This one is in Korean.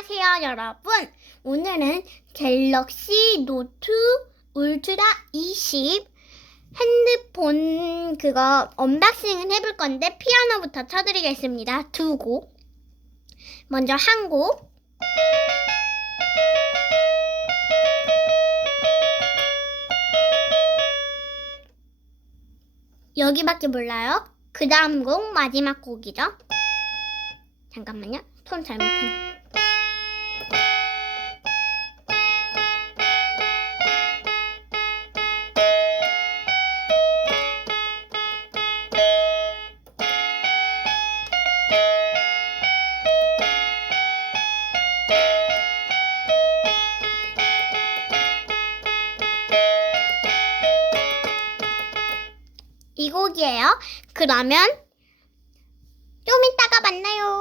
안녕하세요, 여러분. 오늘은 갤럭시 노트 울트라 20 핸드폰 그거 언박싱을 해볼 건데 피아노부터 쳐드리겠습니다. 두 곡. 먼저 한 곡. 여기밖에 몰라요. 그 다음 곡 마지막 곡이죠. 잠깐만요. 손 잘못했네. 이 곡이에요. 그러면 좀 이따가 만나요.